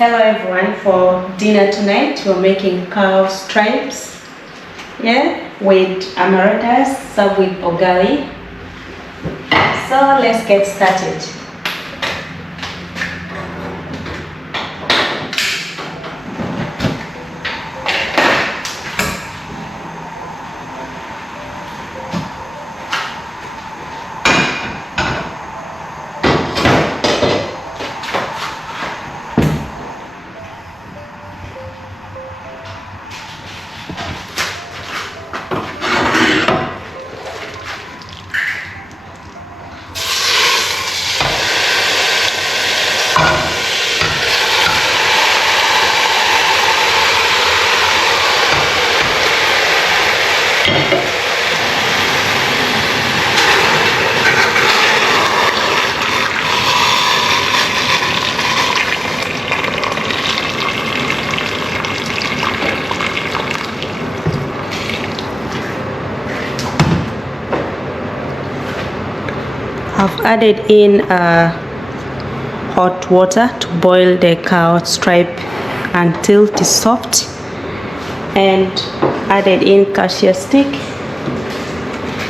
Hello everyone, for dinner tonight we're making cow stripes, with amaranth served with ugali. So let's get started. I've added in hot water to boil the cow stripe until it is soft, and added in cashew stick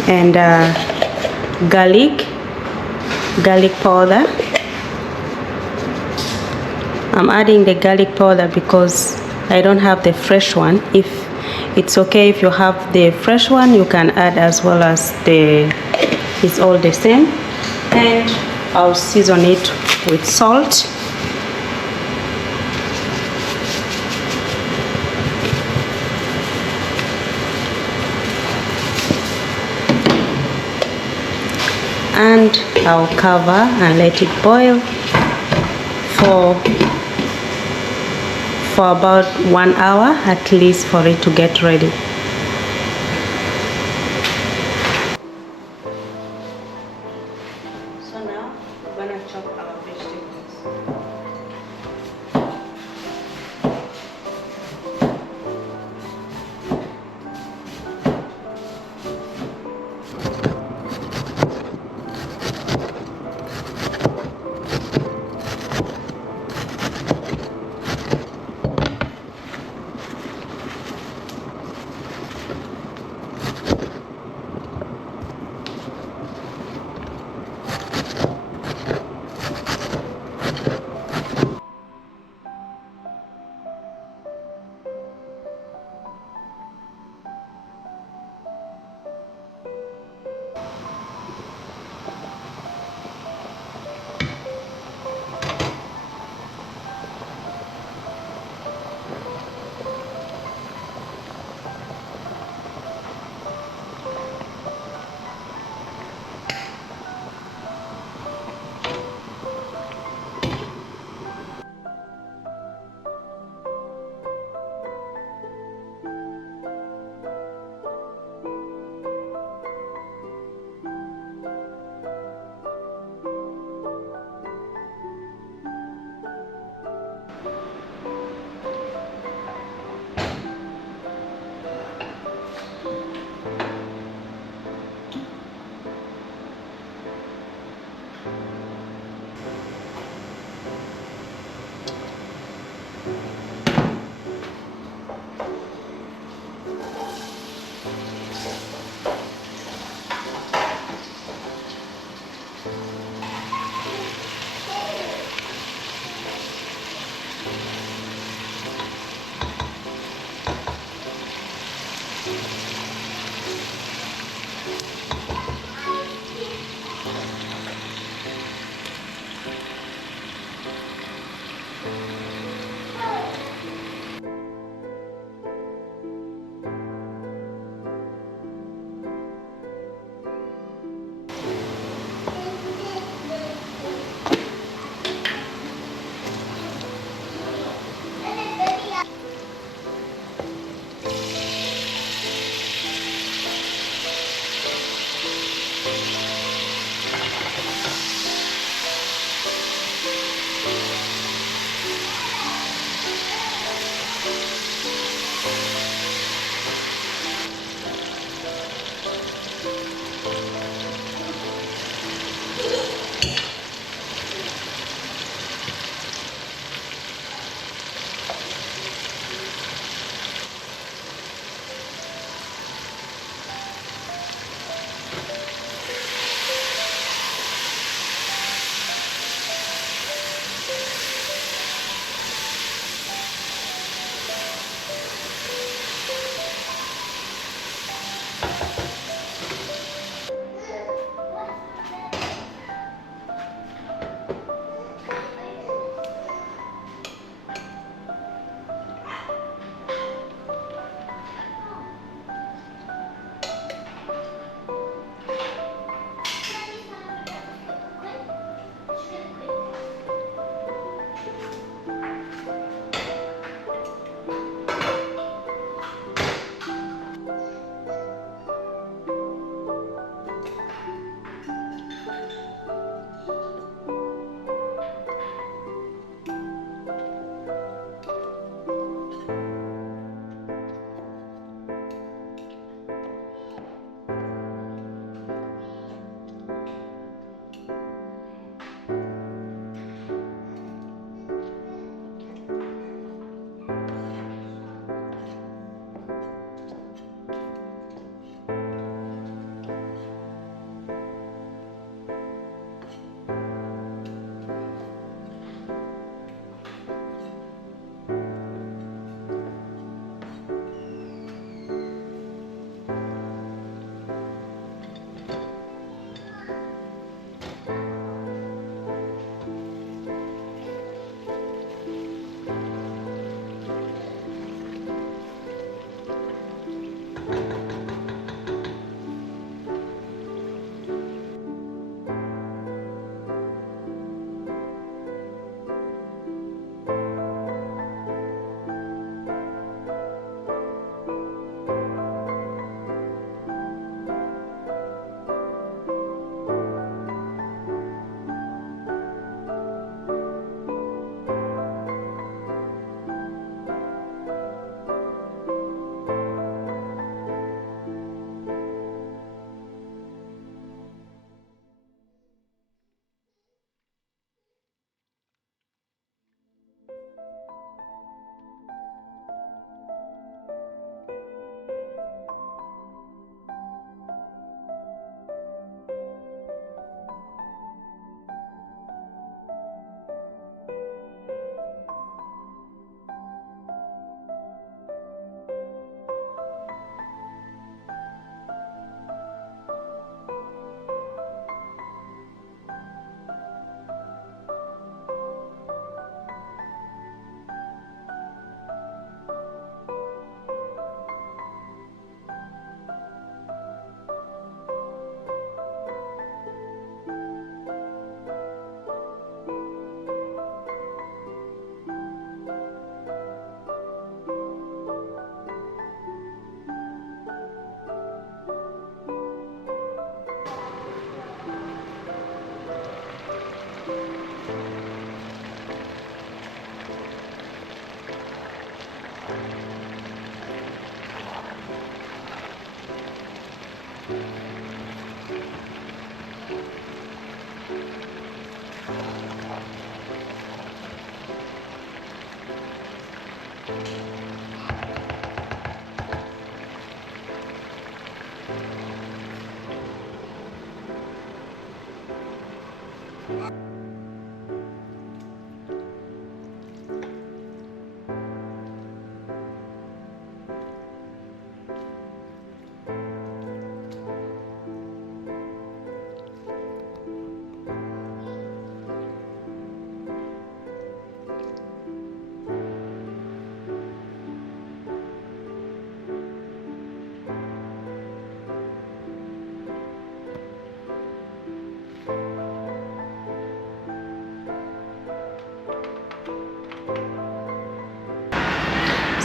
and garlic powder. I'm adding the garlic powder because I don't have the fresh one. If it's okay if you have the fresh one, you can add as well, as it's all the same. And I'll season it with salt, and I'll cover and let it boil for about 1 hour at least, for it to get ready. So now we're gonna chop our vegetables.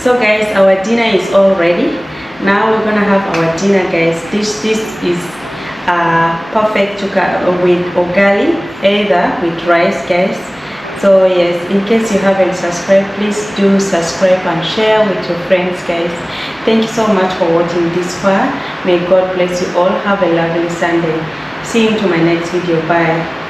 So guys, our dinner is all ready. Now we're gonna have our dinner, guys. This is perfect with ugali, either with rice, guys. So yes, in case you haven't subscribed, please do subscribe and share with your friends, guys. Thank you so much for watching this far. May God bless you all. Have a lovely Sunday. See you to my next video. Bye.